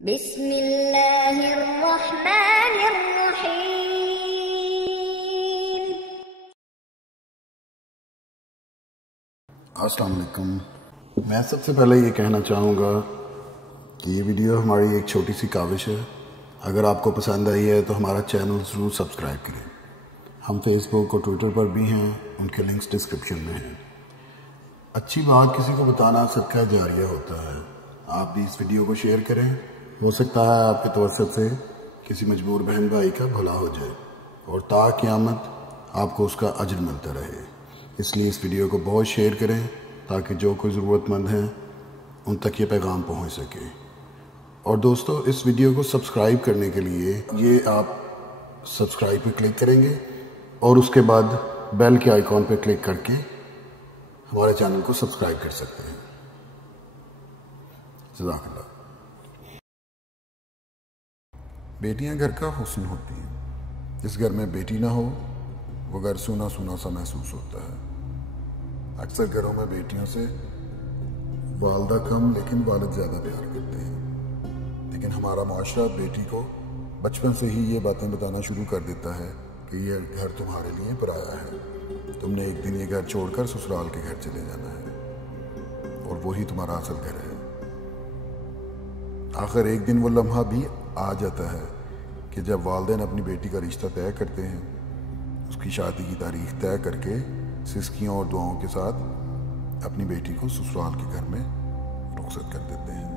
بسم اللہ الرحمن الرحیم۔ السلام علیکم۔ میں سب سے پہلے یہ کہنا چاہوں گا کہ یہ ویڈیو ہماری ایک چھوٹی سی کاوش ہے۔ اگر آپ کو پسند آئی ہے تو ہمارا چینل ضرور سبسکرائب کریں۔ ہم فیس بک اور ٹویٹر پر بھی ہیں، ان کے لنکس ڈسکرپشن میں ہیں۔ اچھی بات کسی کو بتانا صدقہ جاریہ ہوتا ہے۔ آپ بھی اس ویڈیو کو شیئر کریں، ہو سکتا ہے آپ کے توسط سے کسی مجبور بہن بھائی کا بھلا ہو جائے اور تا قیامت آپ کو اس کا اجر ملتا رہے۔ اس لیے اس ویڈیو کو بہت شیئر کریں تاکہ جو کوئی ضرورت مند ہیں ان تک یہ پیغام پہنچ سکے۔ اور دوستو، اس ویڈیو کو سبسکرائب کرنے کے لیے یہ آپ سبسکرائب پہ کلک کریں گے اور اس کے بعد بیل کے آئیکن پہ کلک کر کے ہمارے چینل کو سبسکرائب کر سکتے ہیں۔ جزاک اللہ۔ بیٹیاں گھر کا حسن ہوتی ہیں۔ جس گھر میں بیٹی نہ ہو وہ گھر سونا سونا سا محسوس ہوتا ہے۔ اکثر گھروں میں بیٹیوں سے والدہ کم لیکن والد زیادہ پیار کرتے ہیں، لیکن ہمارا معاشرہ بیٹی کو بچپن سے ہی یہ باتیں بتانا شروع کر دیتا ہے کہ یہ گھر تمہارے لیے پرایا ہے، تم نے ایک دن یہ گھر چھوڑ کر سسرال کے گھر چلے جانا ہے اور وہی تمہارا اصل گھر ہے۔ آخر ایک دن وہ لمحہ بھی آ جاتا ہے کہ جب والدین اپنی بیٹی کا رشتہ طے کرتے ہیں، اس کی شادی کی تاریخ طے کر کے سسکیوں اور دعاؤں کے ساتھ اپنی بیٹی کو سسرال کے گھر میں رخصت کر دیتے ہیں۔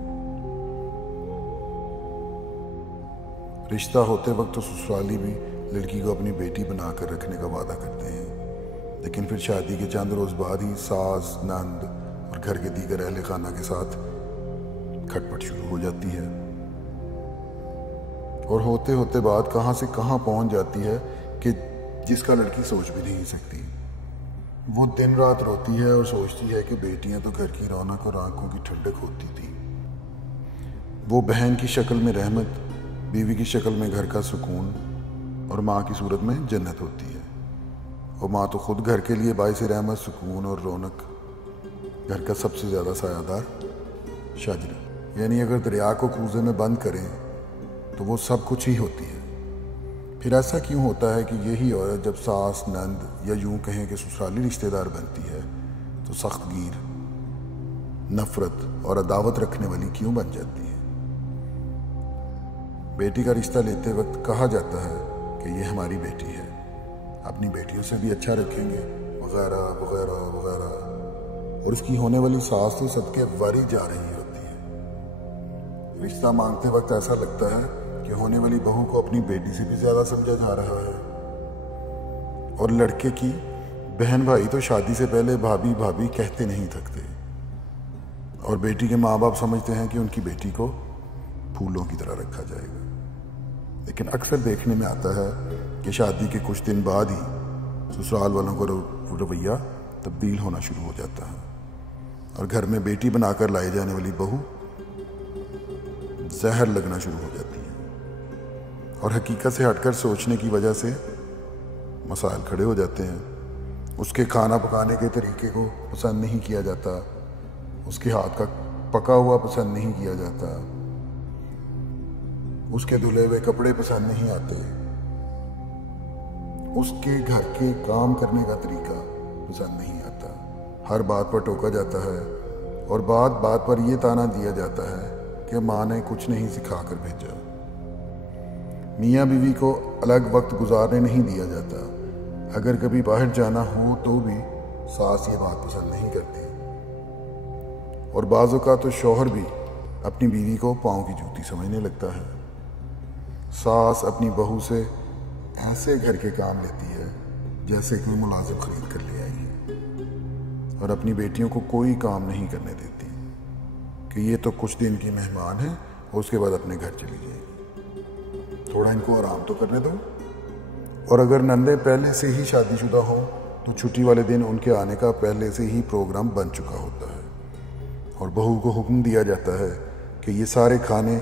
رشتہ ہوتے وقت تو سسرالی بھی لڑکی کو اپنی بیٹی بنا کر رکھنے کا وعدہ کرتے ہیں، لیکن پھر شادی کے چند روز بعد ہی ساس، نند اور گھر کے دیگر اہل خانہ کے ساتھ کھٹ پٹ شروع ہو جاتی ہے، اور ہوتے ہوتے بات کہاں سے کہاں پہنچ جاتی ہے کہ جس کا لڑکی سوچ بھی نہیں سکتی۔ وہ دن رات روتی ہے اور سوچتی ہے کہ بیٹیاں تو گھر کی رونق اور آنکھوں کی ٹھنڈک ہوتی تھی۔ وہ بہن کی شکل میں رحمت، بیوی کی شکل میں گھر کا سکون اور ماں کی صورت میں جنت ہوتی ہے۔ اور ماں تو خود گھر کے لیے باعث رحمت، سکون اور رونق، گھر کا سب سے زیادہ سایہ دار شاجرہ، یعنی اگر دریا کو کوزے میں بند کریں تو وہ سب کچھ ہی ہوتی ہے۔ پھر ایسا کیوں ہوتا ہے کہ یہی عورت جب ساس، نند یا یوں کہیں کہ سسرالی رشتہ دار بنتی ہے تو سخت گیر، نفرت اور عداوت رکھنے والی کیوں بن جاتی ہے؟ بیٹی کا رشتہ لیتے وقت کہا جاتا ہے کہ یہ ہماری بیٹی ہے، اپنی بیٹیوں سے بھی اچھا رکھیں گے وغیرہ وغیرہ وغیرہ، اور اس کی ہونے والی ساس تو صدقے واری جا رہی ہوتی ہے۔ رشتہ مانگتے وقت ایسا لگتا ہے کہ ہونے والی بہو کو اپنی بیٹی سے بھی زیادہ سمجھا جا رہا ہے، اور لڑکے کی بہن بھائی تو شادی سے پہلے بھابھی بھابھی کہتے نہیں تھکتے، اور بیٹی کے ماں باپ سمجھتے ہیں کہ ان کی بیٹی کو پھولوں کی طرح رکھا جائے گا۔ لیکن اکثر دیکھنے میں آتا ہے کہ شادی کے کچھ دن بعد ہی سسرال والوں کو رویہ تبدیل ہونا شروع ہو جاتا ہے، اور گھر میں بیٹی بنا کر لائی جانے والی بہو زہر لگنا شروع ہو جاتی ہے، اور حقیقت سے ہٹ کر سوچنے کی وجہ سے مسائل کھڑے ہو جاتے ہیں۔ اس کے کھانا پکانے کے طریقے کو پسند نہیں کیا جاتا، اس کے ہاتھ کا پکا ہوا پسند نہیں کیا جاتا، اس کے دھلے ہوئے کپڑے پسند نہیں آتے، اس کے گھر کے کام کرنے کا طریقہ پسند نہیں آتا، ہر بات پر ٹوکا جاتا ہے، اور بات بات پر یہ طعنہ دیا جاتا ہے کہ ماں نے کچھ نہیں سکھا کر بھیجا۔ میاں بیوی کو الگ وقت گزارنے نہیں دیا جاتا، اگر کبھی باہر جانا ہو تو بھی ساس یہ بات پسند نہیں کرتی، اور بعض اوقات تو شوہر بھی اپنی بیوی کو پاؤں کی جوتی سمجھنے لگتا ہے۔ ساس اپنی بہو سے ایسے گھر کے کام لیتی ہے جیسے کوئی ملازم خرید کر لے آئی ہے، اور اپنی بیٹیوں کو کوئی کام نہیں کرنے دیتی کہ یہ تو کچھ دن کی مہمان ہے اور اس کے بعد اپنے گھر چلی جائے گی، تھوڑا ان کو آرام تو کرنے دو۔ اور اگر نندیں پہلے سے ہی شادی شدہ ہوں تو چھٹی والے دن ان کے آنے کا پہلے سے ہی پروگرام بن چکا ہوتا ہے، اور بہو کو حکم دیا جاتا ہے کہ یہ سارے کھانے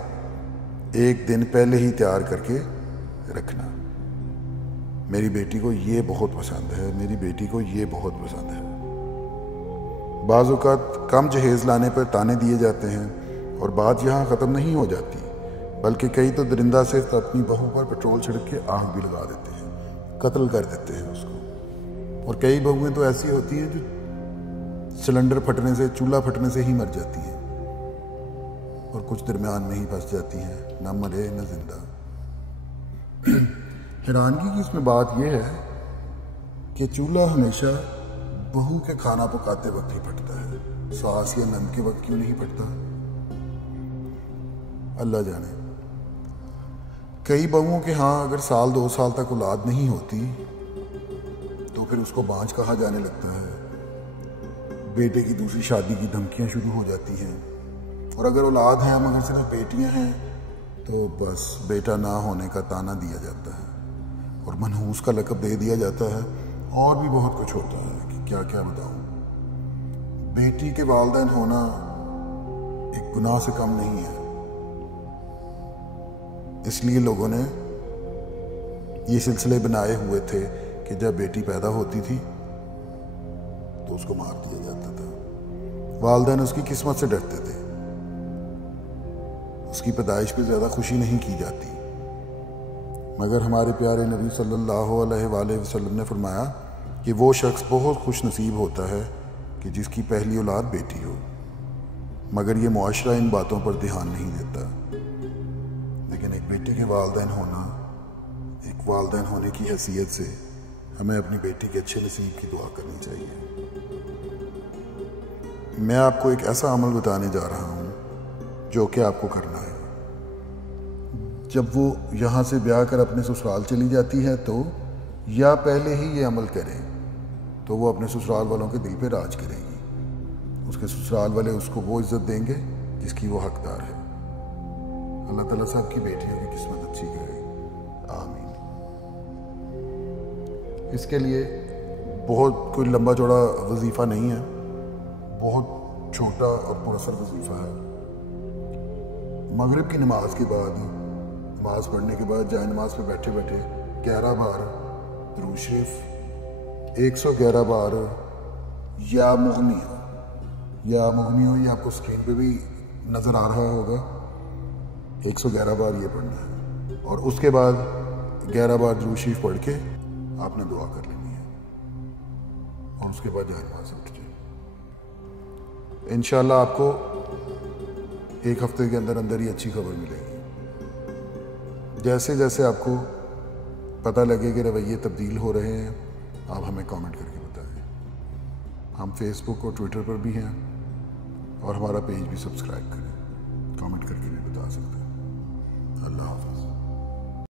ایک دن پہلے ہی تیار کر کے رکھنا، میری بیٹی کو یہ بہت پسند ہے، میری بیٹی کو یہ بہت پسند ہے۔ بعض اوقات کم جہیز لانے پر طعنے دیے جاتے ہیں، اور بات یہاں ختم نہیں ہو جاتی، بلکہ کئی تو درندہ صرف اپنی بہو پر پیٹرول چھڑک کے آگ بھی لگا دیتے ہیں، قتل کر دیتے ہیں اس کو۔ اور کئی بہویں تو ایسی ہوتی ہیں جو سلنڈر پھٹنے سے، چولہا پھٹنے سے ہی مر جاتی ہیں، اور کچھ درمیان میں ہی پھنس جاتی ہیں، نہ مرے نہ زندہ۔ حیرانگی کی اس میں بات یہ ہے کہ چولہا ہمیشہ بہو کے کھانا پکاتے وقت ہی پھٹتا ہے، ساس یا نند کے وقت کیوں نہیں پھٹتا؟ اللہ جانے۔ کئی بہوؤں کے ہاں اگر 1-2 سال تک اولاد نہیں ہوتی تو پھر اس کو بانجھ کہا جانے لگتا ہے، بیٹے کی دوسری شادی کی دھمکیاں شروع ہو جاتی ہیں، اور اگر اولاد ہیں مگر صرف بیٹیاں ہیں تو بس بیٹا نہ ہونے کا طعنہ دیا جاتا ہے اور منحوس کا لقب دے دیا جاتا ہے، اور بھی بہت کچھ ہوتا ہے کہ کیا کیا بتاؤں۔ بیٹی کے والدین ہونا ایک گناہ سے کم نہیں ہے، اس لیے لوگوں نے یہ سلسلے بنائے ہوئے تھے کہ جب بیٹی پیدا ہوتی تھی تو اس کو مار دیا جاتا تھا۔ والدین اس کی قسمت سے ڈرتے تھے، اس کی پیدائش پہ زیادہ خوشی نہیں کی جاتی، مگر ہمارے پیارے نبی صلی اللہ علیہ وآلہ وسلم نے فرمایا کہ وہ شخص بہت خوش نصیب ہوتا ہے کہ جس کی پہلی اولاد بیٹی ہو، مگر یہ معاشرہ ان باتوں پر دھیان نہیں دیتا۔ لیکن ایک بیٹے کے والدین ہونا، ایک والدین ہونے کی حیثیت سے ہمیں اپنی بیٹی کے اچھے نصیب کی دعا کرنی چاہیے۔ میں آپ کو ایک ایسا عمل بتانے جا رہا ہوں جو کہ آپ کو کرنا ہے۔ جب وہ یہاں سے بیاہ کر اپنے سسرال چلی جاتی ہے تو یا پہلے ہی یہ عمل کرے تو وہ اپنے سسرال والوں کے دل پہ راج کرے گی، اس کے سسرال والے اس کو وہ عزت دیں گے جس کی وہ حقدار ہے۔ اللہ تعالیٰ سب کی بیٹیوں کی قسمت اچھی کرے، آمین۔ اس کے لیے بہت کوئی لمبا چوڑا وظیفہ نہیں ہے، بہت چھوٹا اور پراثر وظیفہ ہے۔ مغرب کی نماز کے بعد، نماز پڑھنے کے بعد جائے نماز پہ بیٹھے بیٹھے 11 بار درود شریف، 111 بار یا مغنی ہو، یہ آپ کو اسکرین پہ بھی نظر آ رہا ہوگا، 111 بار یہ پڑھنا ہے، اور اس کے بعد 11 بار درود شریف پڑھ کے آپ نے دعا کر لینی ہے، اور اس کے بعد جائے نماز سے اٹھ جائے۔ انشاءاللہ آپ کو 1 ہفتے کے اندر اندر ہی اچھی خبر ملے گی۔ جیسے جیسے آپ کو پتہ لگے کہ رویے تبدیل ہو رہے ہیں، آپ ہمیں کامنٹ کر کے بتائیں۔ ہم فیس بک اور ٹویٹر پر بھی ہیں، اور ہمارا پیج بھی سبسکرائب کریں، کامنٹ کر کے بھی بتا سکتے ہیں۔